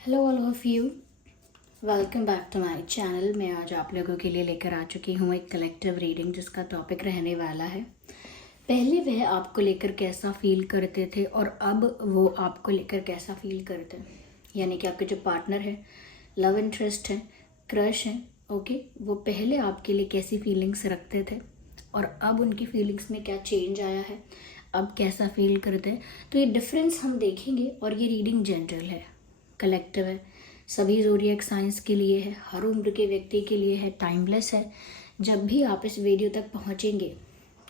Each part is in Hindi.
Hello all of you, welcome back to my channel. मैं आज आप लोगों के लिए लेकर आ चुकी हूँ एक कलेक्टिव रीडिंग जिसका टॉपिक रहने वाला है पहले वह आपको लेकर कैसा फील करते थे और अब वो आपको लेकर कैसा फील करते हैं। यानी कि आपके जो पार्टनर है, लव इंटरेस्ट है, क्रश है, ओके, वो पहले आपके लिए कैसी फीलिंग्स रखते थे और अब उनकी फीलिंग्स में क्या चेंज आया है, अब कैसा फील करते हैं। तो ये डिफरेंस हम देखेंगे और ये रीडिंग जनरल है, कलेक्टिव है, सभी ज़ोडिएक साइंस के लिए है, हर उम्र के व्यक्ति के लिए है, टाइमलेस है। जब भी आप इस वीडियो तक पहुंचेंगे,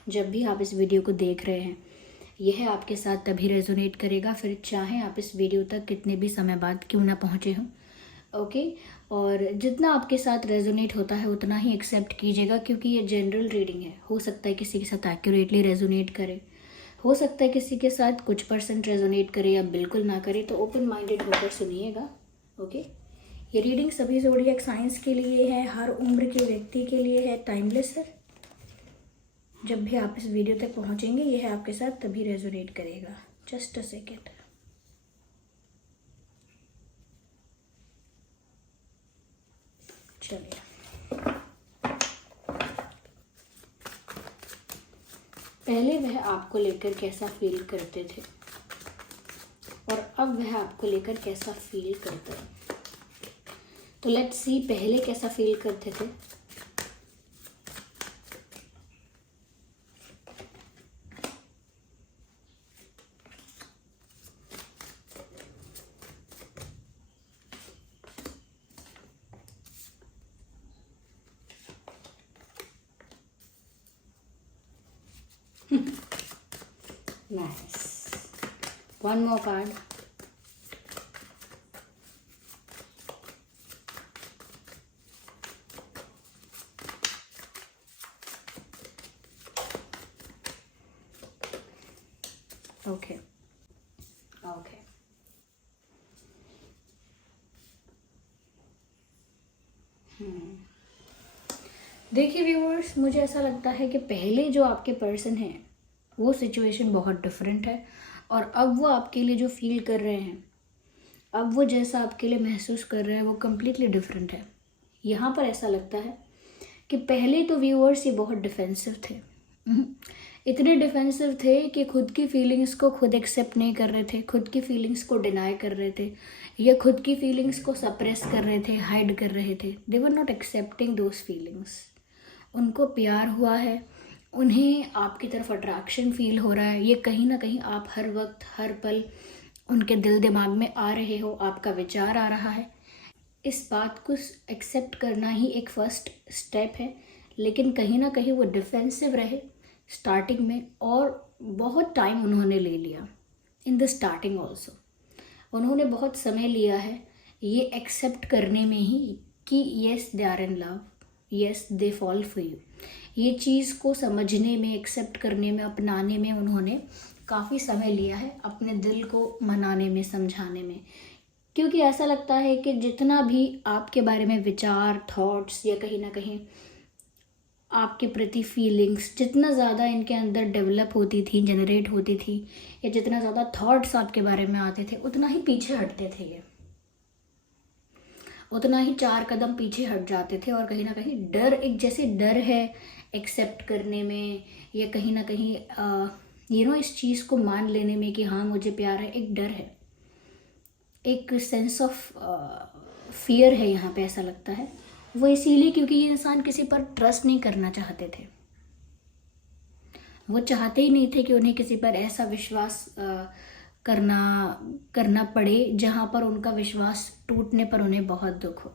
जब भी आप इस वीडियो को देख रहे हैं, यह आपके साथ तभी रेजोनेट करेगा, फिर चाहे आप इस वीडियो तक कितने भी समय बाद क्यों ना पहुंचे हों, ओके। और जितना आपके साथ रेजोनेट होता है उतना ही एक्सेप्ट कीजिएगा, क्योंकि ये जनरल रीडिंग है। हो सकता है किसी के साथ एक्यूरेटली रेजोनेट करे, हो सकता है किसी के साथ कुछ परसेंट रेजोनेट करे या बिल्कुल ना करे, तो ओपन माइंडेड होकर सुनिएगा, ओके। ये रीडिंग सभी ज़ोडिएक साइंस के लिए है, हर उम्र के व्यक्ति के लिए है, टाइमलेस है। जब भी आप इस वीडियो तक पहुंचेंगे यह आपके साथ तभी रेजोनेट करेगा। Just a second. चलिए, पहले वह आपको लेकर कैसा फील करते थे और अब वह आपको लेकर कैसा फील करते हैं। तो लेट्स सी, पहले कैसा फील करते थे। Nice, one more card. Okay okay, देखिए व्यूअर्स, मुझे ऐसा लगता है कि पहले जो आपके पर्सन हैं वो सिचुएशन बहुत डिफरेंट है और अब वो आपके लिए जो फील कर रहे हैं, अब वो जैसा आपके लिए महसूस कर रहे हैं वो कम्प्लीटली डिफरेंट है। यहाँ पर ऐसा लगता है कि पहले तो व्यूअर्स ये बहुत डिफेंसिव थे, इतने डिफेंसिव थे कि खुद की फीलिंग्स को खुद एक्सेप्ट नहीं कर रहे थे, खुद की फीलिंग्स को डिनाई कर रहे थे या खुद की फीलिंग्स को सप्रेस कर रहे थे, हाइड कर रहे थे। They were not accepting those feelings. उनको प्यार हुआ है, उन्हें आपकी तरफ अट्रैक्शन फील हो रहा है, ये कहीं ना कहीं आप हर वक्त हर पल उनके दिल दिमाग में आ रहे हो, आपका विचार आ रहा है। इस बात को एक्सेप्ट करना ही एक फर्स्ट स्टेप है, लेकिन कहीं ना कहीं वो डिफेंसिव रहे स्टार्टिंग में और बहुत टाइम उन्होंने ले लिया। इन द स्टार्टिंग ऑल्सो उन्होंने बहुत समय लिया है ये एक्सेप्ट करने में ही कि yes they are in love, yes they fall for you. ये चीज़ को समझने में, एक्सेप्ट करने में, अपनाने में उन्होंने काफ़ी समय लिया है, अपने दिल को मनाने में, समझाने में। क्योंकि ऐसा लगता है कि जितना भी आपके बारे में विचार, थॉट्स या कहीं ना कहीं आपके प्रति फीलिंग्स जितना ज़्यादा इनके अंदर डेवलप होती थी, जनरेट होती थी, या जितना ज़्यादा थॉट्स आपके बारे में आते थे, उतना ही पीछे हटते थे ये, उतना ही 4 कदम पीछे हट जाते थे। और कहीं ना कहीं डर, एक जैसे डर है एक्सेप्ट करने में या कहीं ना कहीं इस चीज़ को मान लेने में कि हाँ मुझे प्यार है, एक डर है, एक सेंस ऑफ फियर है यहाँ पे। ऐसा लगता है वो इसीलिए क्योंकि ये इंसान किसी पर ट्रस्ट नहीं करना चाहते थे। वो चाहते ही नहीं थे कि उन्हें किसी पर ऐसा विश्वास करना पड़े जहाँ पर उनका विश्वास टूटने पर उन्हें बहुत दुख हो।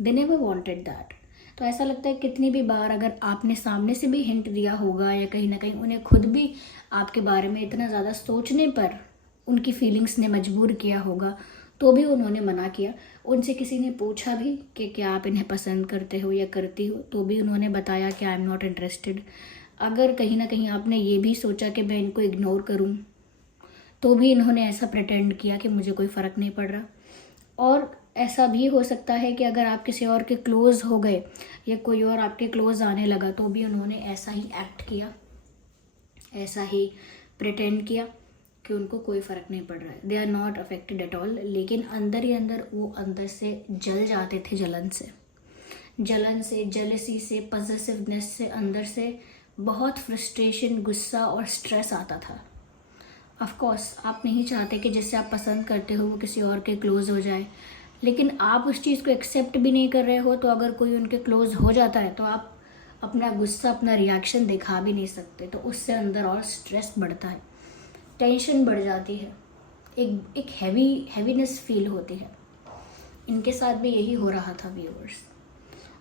They never wanted that. तो ऐसा लगता है कितनी भी बार अगर आपने सामने से भी हिंट दिया होगा या कहीं ना कहीं उन्हें खुद भी आपके बारे में इतना ज़्यादा सोचने पर उनकी फीलिंग्स ने मजबूर किया होगा, तो भी उन्होंने मना किया। उनसे किसी ने पूछा भी कि क्या आप इन्हें पसंद करते हो या करती हो, तो भी उन्होंने बताया कि आई एम नॉट इंटरेस्टेड। अगर कहीं ना कहीं आपने ये भी सोचा कि मैं इनको इग्नोर करूं, तो भी इन्होंने ऐसा प्रिटेंड किया कि मुझे कोई फ़र्क नहीं पड़ रहा। और ऐसा भी हो सकता है कि अगर आप किसी और के क्लोज़ हो गए या कोई और आपके क्लोज़ आने लगा, तो भी उन्होंने ऐसा ही एक्ट किया, ऐसा ही प्रिटेंड किया कि उनको कोई फ़र्क नहीं पड़ रहा है, they are not affected at all, लेकिन अंदर ही अंदर वो अंदर से जल जाते थे, जलन से, जेलसी से, पॉसेसिवनेस से, अंदर से बहुत फ्रस्ट्रेशन, गुस्सा और स्ट्रेस आता था। ऑफ कोर्स आप नहीं चाहते कि जिससे आप पसंद करते हो वो किसी और के क्लोज़ हो जाए, लेकिन आप उस चीज़ को एक्सेप्ट भी नहीं कर रहे हो, तो अगर कोई उनके क्लोज़ हो जाता है तो आप अपना गुस्सा, अपना रिएक्शन दिखा भी नहीं सकते, तो उससे अंदर और स्ट्रेस बढ़ता है, टेंशन बढ़ जाती है, एक हैवीनेस फील होती है। इनके साथ भी यही हो रहा था व्यूअर्स,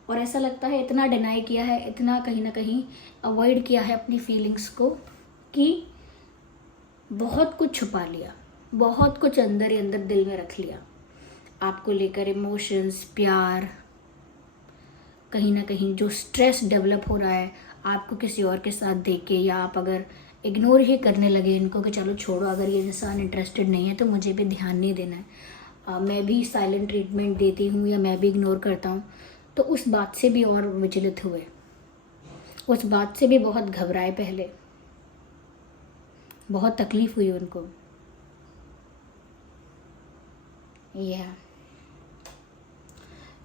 और ऐसा लगता है इतना डिनाई किया है, इतना कहीं ना कहीं अवॉइड किया है अपनी फीलिंग्स को, कि बहुत कुछ छुपा लिया, बहुत कुछ अंदर ही अंदर दिल में रख लिया। आपको लेकर इमोशंस, प्यार, कहीं ना कहीं जो स्ट्रेस डेवलप हो रहा है आपको किसी और के साथ देख के, या आप अगर इग्नोर ही करने लगे इनको कि चलो छोड़ो, अगर ये इंसान इंटरेस्टेड नहीं है तो मुझे भी ध्यान नहीं देना है, मैं भी साइलेंट ट्रीटमेंट देती हूँ या मैं भी इग्नोर करता हूँ, तो उस बात से भी और विचलित हुए, उस बात से भी बहुत घबराए, पहले बहुत तकलीफ हुई उनको।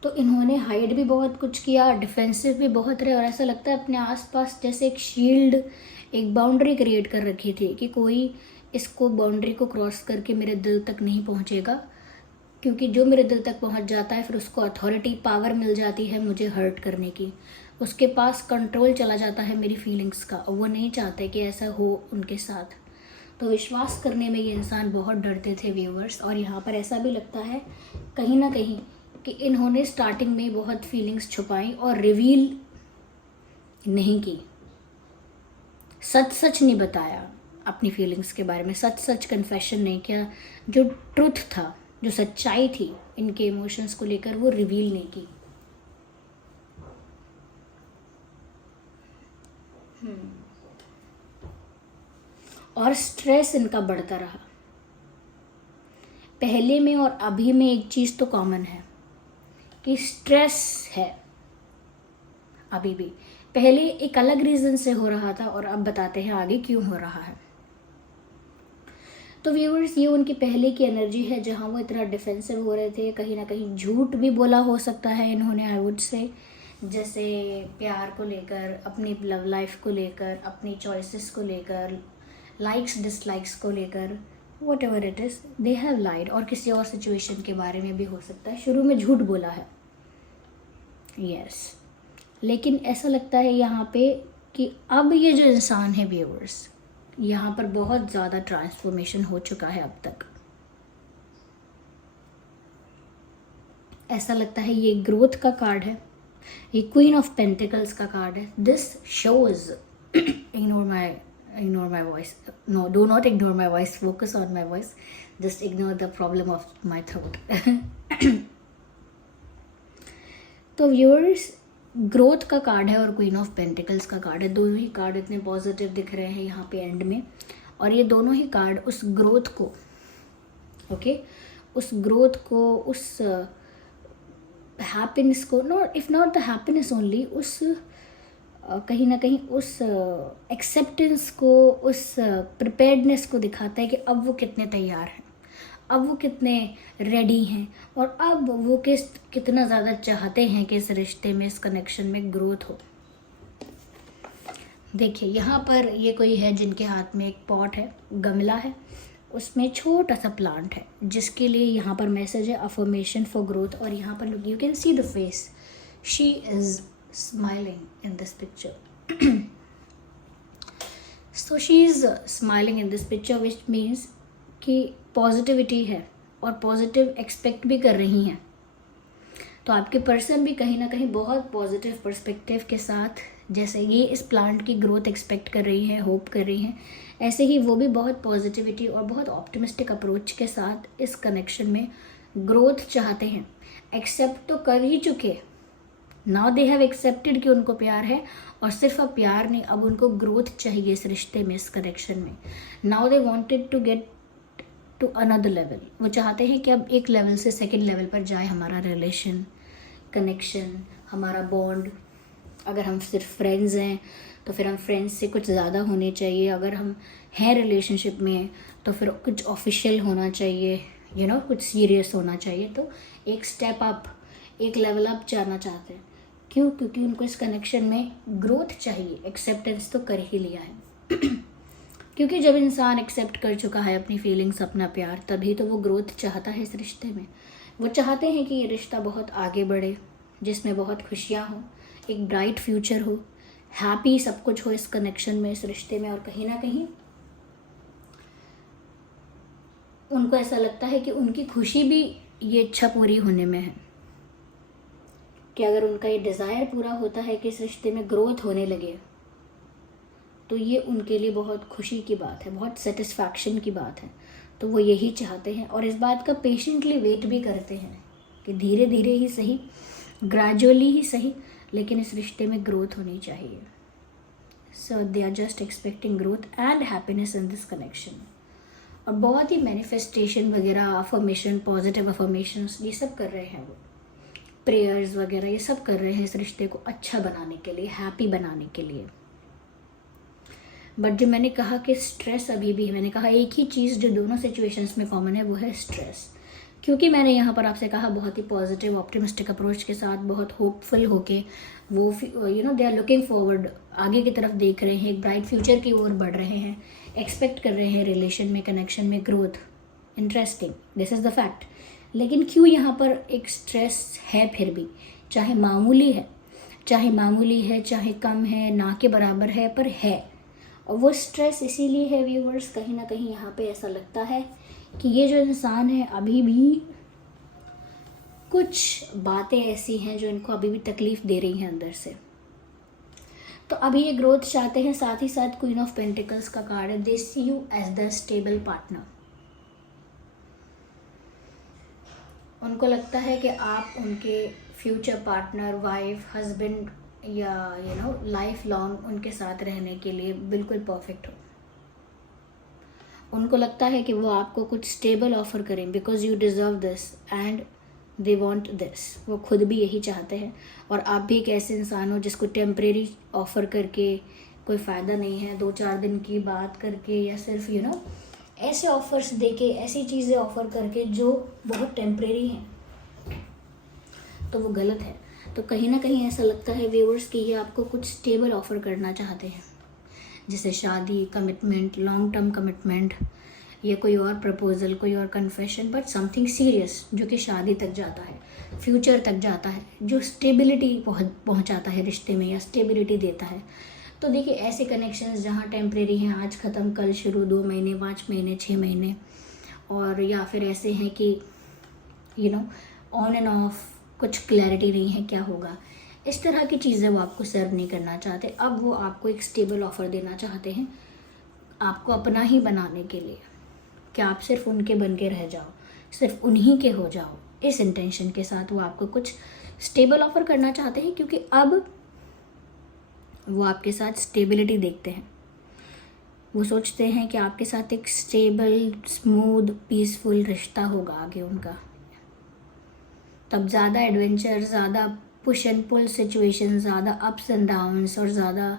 तो इन्होंने हाइड भी बहुत कुछ किया, डिफेंसिव भी बहुत रहे, और ऐसा लगता है अपने आसपास जैसे एक शील्ड, एक बाउंड्री क्रिएट कर रखी थी कि कोई इसको, बाउंड्री को क्रॉस करके मेरे दिल तक नहीं पहुंचेगा, क्योंकि जो मेरे दिल तक पहुंच जाता है फिर उसको अथॉरिटी, पावर मिल जाती है मुझे हर्ट करने की, उसके पास कंट्रोल चला जाता है मेरी फीलिंग्स का, और वो नहीं चाहते कि ऐसा हो उनके साथ। तो विश्वास करने में ये इंसान बहुत डरते थे व्यूअर्स, और यहाँ पर ऐसा भी लगता है कहीं ना कहीं कि इन्होंने स्टार्टिंग में बहुत फीलिंग्स छुपाई और रिवील नहीं की, सच नहीं बताया अपनी फीलिंग्स के बारे में, सच कन्फेशन नहीं किया, जो ट्रुथ था, जो सच्चाई थी इनके इमोशंस को लेकर, वो रिवील नहीं की। और स्ट्रेस इनका बढ़ता रहा। पहले में और अभी में एक चीज़ तो कॉमन है कि स्ट्रेस है अभी भी, पहले एक अलग रीज़न से हो रहा था और अब बताते हैं आगे क्यों हो रहा है। तो व्यूअर्स, ये उनकी पहले की एनर्जी है जहाँ वो इतना डिफेंसिव हो रहे थे, कहीं ना कहीं झूठ भी बोला हो सकता है इन्होंने, आई वुड से, जैसे प्यार को लेकर, अपनी लव लाइफ को लेकर, अपनी चॉइसेस को लेकर, लाइक्स डिसलाइक्स को लेकर, whatever it is, they have lied. और किसी और सिचुएशन के बारे में भी हो सकता है, शुरू में झूठ बोला है, यस। लेकिन ऐसा लगता है यहाँ पे कि अब ये जो इंसान है व्यूअर्स, यहाँ पर बहुत ज़्यादा ट्रांसफॉर्मेशन हो चुका है अब तक। ऐसा लगता है ये ग्रोथ का कार्ड है, ये क्वीन ऑफ पेंटिकल्स का कार्ड है। This shows, ignore my voice, no, do not ignore my voice, focus on my voice, just ignore the problem of my throat. तो व्यूअर्स, ग्रोथ का कार्ड है और क्वीन ऑफ पेंटिकल्स का कार्ड है, दोनों ही कार्ड इतने पॉजिटिव दिख रहे हैं यहाँ पे एंड में, और ये दोनों ही कार्ड उस ग्रोथ को, उस ग्रोथ को, उस हैप्पीनेस को, if not the happiness only, उस कहीं ना कहीं उस एक्सेप्टेंस को, उस प्रिपेयर्डनेस को दिखाता है कि अब वो कितने तैयार हैं, अब वो कितने रेडी हैं, और अब वो कितना ज़्यादा चाहते हैं कि इस रिश्ते में, इस कनेक्शन में ग्रोथ हो। देखिए यहाँ पर ये कोई है जिनके हाथ में एक पॉट है, गमला है, उसमें छोटा सा प्लांट है, जिसके लिए यहाँ पर मैसेज है अफर्मेशन फॉर ग्रोथ। और यहाँ पर look, you can see the face, she is smiling in this picture. So she is smiling in this picture, which means कि पॉजिटिविटी है और पॉजिटिव एक्सपेक्ट भी कर रही हैं। तो आपके पर्सन भी कहीं ना कहीं बहुत पॉजिटिव पर्सपेक्टिव के साथ, जैसे ये इस प्लांट की ग्रोथ एक्सपेक्ट कर रही है, होप कर रही हैं, ऐसे ही वो भी बहुत पॉजिटिविटी और बहुत ऑप्टिमिस्टिक अप्रोच के साथ इस कनेक्शन में ग्रोथ चाहते हैं। एक्सेप्ट तो कर ही चुके, नाउ दे हैव एक्सेप्टेड कि उनको प्यार है, और सिर्फ अब प्यार नहीं, अब उनको ग्रोथ चाहिए इस रिश्ते में, इस कनेक्शन में। Now they wanted to get to another level, वो चाहते हैं कि अब एक लेवल से सेकंड लेवल पर जाए हमारा रिलेशन, कनेक्शन, हमारा बॉन्ड। अगर हम सिर्फ फ्रेंड्स हैं तो फिर हम फ्रेंड्स से कुछ ज़्यादा होने चाहिए, अगर हम हैं रिलेशनशिप में तो फिर कुछ ऑफिशियल होना चाहिए, कुछ सीरियस होना चाहिए। तो एक स्टेप अप, एक लेवल अप जाना चाहते हैं। क्यों? क्योंकि उनको इस कनेक्शन में ग्रोथ चाहिए। एक्सेप्टेंस तो कर ही लिया है क्योंकि जब इंसान एक्सेप्ट कर चुका है अपनी फीलिंग्स, अपना प्यार, तभी तो वो ग्रोथ चाहता है इस रिश्ते में। वो चाहते हैं कि ये रिश्ता बहुत आगे बढ़े, जिसमें बहुत खुशियाँ हो, एक ब्राइट फ्यूचर हो, हैप्पी सब कुछ हो इस कनेक्शन में, इस रिश्ते में। और कहीं ना कहीं उनको ऐसा लगता है कि उनकी खुशी भी ये इच्छा पूरी होने में है, कि अगर उनका ये डिज़ायर पूरा होता है कि इस रिश्ते में ग्रोथ होने लगे, तो ये उनके लिए बहुत खुशी की बात है, बहुत सेटिस्फैक्शन की बात है। तो वो यही चाहते हैं और इस बात का पेशेंटली वेट भी करते हैं कि धीरे धीरे ही सही, ग्रेजुअली ही सही, लेकिन इस रिश्ते में ग्रोथ होनी चाहिए। So they are just expecting growth and happiness in this connection. और बहुत ही मैनिफेस्टेशन वगैरह, अफर्मेशन, पॉजिटिव अफर्मेशंस, ये सब कर रहे हैं वो, प्रेयर्स वगैरह ये सब कर रहे हैं इस रिश्ते को अच्छा बनाने के लिए, हैप्पी बनाने के लिए। बट जो मैंने कहा कि स्ट्रेस अभी भी है, मैंने कहा एक ही चीज़ जो दोनों सिचुएशंस में कॉमन है वो है स्ट्रेस। क्योंकि मैंने यहाँ पर आपसे कहा बहुत ही पॉजिटिव ऑप्टिमिस्टिक अप्रोच के साथ, बहुत होपफुल होके वो दे आर लुकिंग फॉरवर्ड, आगे की तरफ देख रहे हैं, एक ब्राइट फ्यूचर की ओर बढ़ रहे हैं, एक्सपेक्ट कर रहे हैं रिलेशन में, कनेक्शन में growth. Interesting, this is the fact. लेकिन क्यों यहाँ पर एक स्ट्रेस है फिर भी, चाहे मामूली है, चाहे कम है, ना के बराबर है, पर है। और वो स्ट्रेस इसीलिए है व्यूवर्स, कहीं ना कहीं यहाँ पे ऐसा लगता है कि ये जो इंसान है अभी भी कुछ बातें ऐसी हैं जो इनको अभी भी तकलीफ दे रही हैं अंदर से। तो अभी ये ग्रोथ चाहते हैं। साथ ही साथ क्वीन ऑफ पेंटिकल्स का कार्ड है, they see you as the stable partner. उनको लगता है कि आप उनके फ्यूचर पार्टनर, वाइफ, हस्बैंड या लाइफ लॉन्ग उनके साथ रहने के लिए बिल्कुल परफेक्ट हो। उनको लगता है कि वो आपको कुछ स्टेबल ऑफर करें, because you deserve this and they want this. वो खुद भी यही चाहते हैं। और आप भी एक ऐसे इंसान हो जिसको टेम्परेरी ऑफर करके कोई फ़ायदा नहीं है, 2-4 दिन की बात करके या सिर्फ ऐसे ऑफर्स देके, ऐसी चीज़ें ऑफर करके जो बहुत टेम्परेरी हैं, तो वो गलत है। तो कहीं ना कहीं ऐसा लगता है व्यूअर्स कि ये आपको कुछ स्टेबल ऑफर करना चाहते हैं, जैसे शादी, कमिटमेंट, लॉन्ग टर्म कमिटमेंट, या कोई और प्रपोजल, कोई और कन्फेशन, बट समथिंग सीरियस जो कि शादी तक जाता है, फ्यूचर तक जाता है, जो स्टेबिलिटी पहुंचाता है रिश्ते में या स्टेबिलिटी देता है। तो देखिए ऐसे कनेक्शंस जहाँ टेम्परेरी हैं, आज ख़त्म कल शुरू, 2 महीने, 5 महीने, 6 महीने, और या फिर ऐसे हैं कि ऑन एंड ऑफ, कुछ क्लैरिटी नहीं है क्या होगा, इस तरह की चीज़ें वो आपको सर्व नहीं करना चाहते। अब वो आपको एक स्टेबल ऑफ़र देना चाहते हैं, आपको अपना ही बनाने के लिए, कि आप सिर्फ उनके बन के रह जाओ, सिर्फ उन्हीं के हो जाओ। इस इंटेंशन के साथ वो आपको कुछ स्टेबल ऑफ़र करना चाहते हैं, क्योंकि अब वो आपके साथ स्टेबिलिटी देखते हैं। वो सोचते हैं कि आपके साथ एक स्टेबल, स्मूथ, पीसफुल रिश्ता होगा आगे उनका। तब ज़्यादा एडवेंचर, ज़्यादा पुश एंड पुल सिचुएशन, ज़्यादा अप्स एंड डाउन्स और ज़्यादा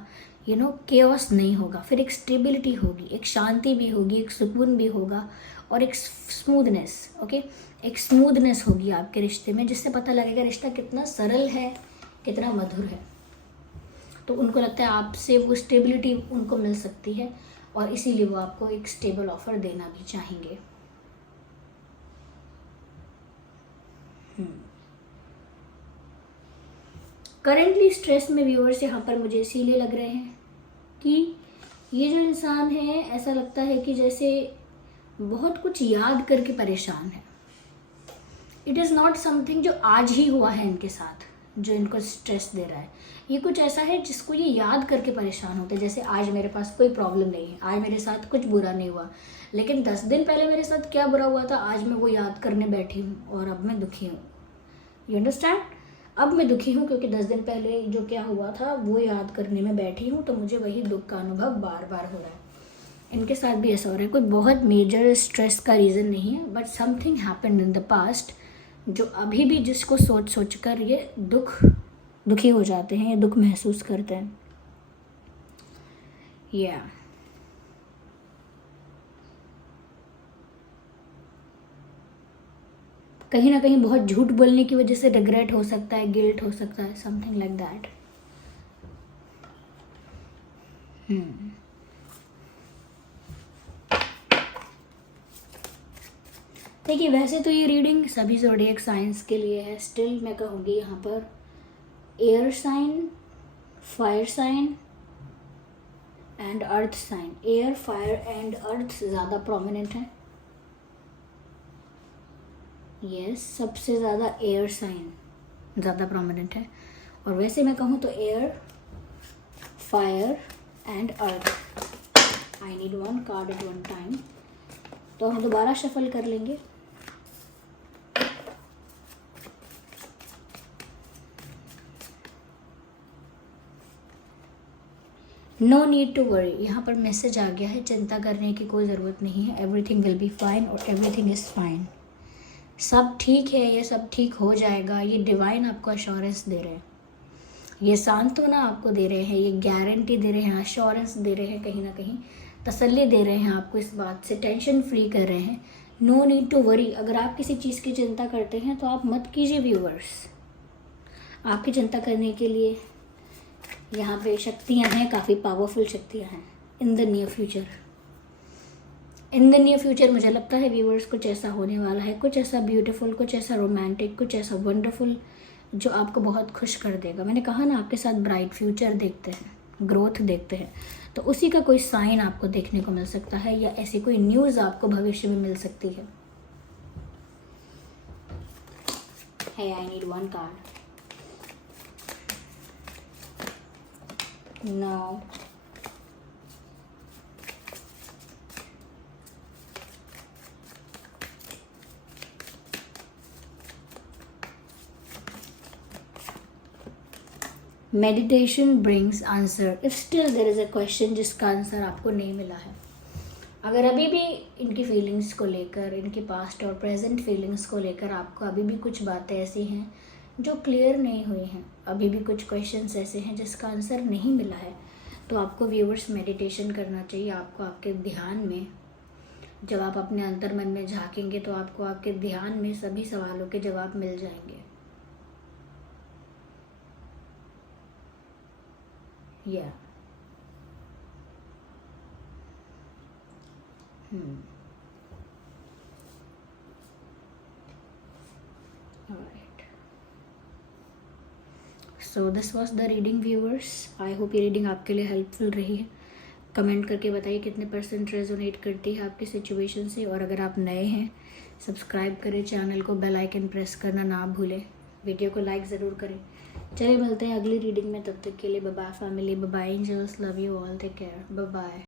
केओस नहीं होगा। फिर एक स्टेबिलिटी होगी, एक शांति भी होगी, एक सुकून भी होगा, और एक स्मूथनेस, ओके, एक स्मूथनेस होगी आपके रिश्ते में, जिससे पता लगेगा रिश्ता कितना सरल है, कितना मधुर है। तो उनको लगता है आपसे वो स्टेबिलिटी उनको मिल सकती है, और इसीलिए वो आपको एक स्टेबल ऑफ़र देना भी चाहेंगे। करेंटली स्ट्रेस में व्यूअर्स यहाँ पर मुझे इसीलिए लग रहे हैं कि ये जो इंसान है, ऐसा लगता है कि जैसे बहुत कुछ याद करके परेशान है। इट इज़ नॉट समथिंग जो आज ही हुआ है इनके साथ जो इनको स्ट्रेस दे रहा है। ये कुछ ऐसा है जिसको ये याद करके परेशान होते हैं, जैसे आज मेरे पास कोई प्रॉब्लम नहीं है, आज मेरे साथ कुछ बुरा नहीं हुआ, लेकिन 10 दिन पहले मेरे साथ क्या बुरा हुआ था, आज मैं वो याद करने बैठी हूँ और अब मैं दुखी हूँ। You understand? अब मैं दुखी हूँ क्योंकि 10 दिन पहले जो क्या हुआ था वो याद करने में बैठी हूँ, तो मुझे वही दुख का अनुभव बार बार हो रहा है। इनके साथ भी ऐसा हो रहा है। कोई बहुत मेजर स्ट्रेस का रीज़न नहीं है, but something happened in the past जो अभी भी जिसको सोच कर ये दुखी हो जाते हैं, ये दुख महसूस करते हैं। या कहीं ना कहीं बहुत झूठ बोलने की वजह से रिग्रेट हो सकता है, गिल्ट हो सकता है, समथिंग लाइक दैट। देखिए वैसे तो ये रीडिंग सभी ज़ोडिएक साइंस के लिए है, स्टिल मैं कहूँगी यहाँ पर air sign, fire sign and earth sign, air, fire and earth ज़्यादा प्रोमिनेंट है। यस, सबसे ज़्यादा एयर साइन ज़्यादा प्रोमिनेंट है। और वैसे मैं कहूँ तो air, fire and earth. I need one card at one time, तो हम दोबारा शफल कर लेंगे। नो नीड टू वरी, यहाँ पर मैसेज आ गया है, चिंता करने की कोई ज़रूरत नहीं है। एवरीथिंग विल बी फाइन और एवरीथिंग इज़ फाइन। सब ठीक है, ये सब ठीक हो जाएगा। ये डिवाइन आपको अश्योरेंस दे रहे हैं, ये सांत्वना आपको दे रहे हैं, ये गारंटी दे रहे हैं, अश्योरेंस दे रहे हैं, कहीं ना कहीं तसल्ली दे रहे हैं आपको, इस बात से टेंशन फ्री कर रहे हैं। No need to worry. अगर आप किसी चीज़ की चिंता करते हैं तो आप मत कीजिए व्यूवर्स। आपकी चिंता करने के लिए यहाँ पे शक्तियाँ हैं, काफ़ी पावरफुल शक्तियाँ हैं। In the near future, in the near future मुझे लगता है व्यूवर्स कुछ ऐसा होने वाला है, कुछ ऐसा ब्यूटीफुल, कुछ ऐसा रोमांटिक, कुछ ऐसा वंडरफुल जो आपको बहुत खुश कर देगा। मैंने कहा ना, आपके साथ ब्राइट फ्यूचर देखते हैं, ग्रोथ देखते हैं, तो उसी का कोई साइन आपको देखने को मिल सकता है, या ऐसी कोई न्यूज़ आपको भविष्य में मिल सकती है। Hey, I need one card. No. Meditation brings answer. If still there is a question जिसका आंसर आपको नहीं मिला है, अगर अभी भी इनकी फीलिंग्स को लेकर, इनकी पास्ट और प्रेजेंट फीलिंग्स को लेकर आपको अभी भी कुछ बातें ऐसी हैं जो क्लियर नहीं हुई हैं, अभी भी कुछ क्वेश्चंस ऐसे हैं जिसका आंसर नहीं मिला है, तो आपको व्यूवर्स मेडिटेशन करना चाहिए। आपको आपके ध्यान में, जब आप अपने अंतर मन में झांकेंगे तो आपको आपके ध्यान में सभी सवालों के जवाब मिल जाएंगे। या Alright. So this was the reading viewers. I hope ये रीडिंग आपके लिए हेल्पफुल रही है। कमेंट करके बताइए कितने % रेजोनेट करती है आपकी सिचुएशन से। और अगर आप नए हैं, सब्सक्राइब करें चैनल को, बेल आइकन प्रेस करना ना भूलें, वीडियो को लाइक ज़रूर करें। चलिए मिलते हैं अगली रीडिंग में, तब तक के लिए bye bye family, bye bye angels, love you all, take care, bye bye.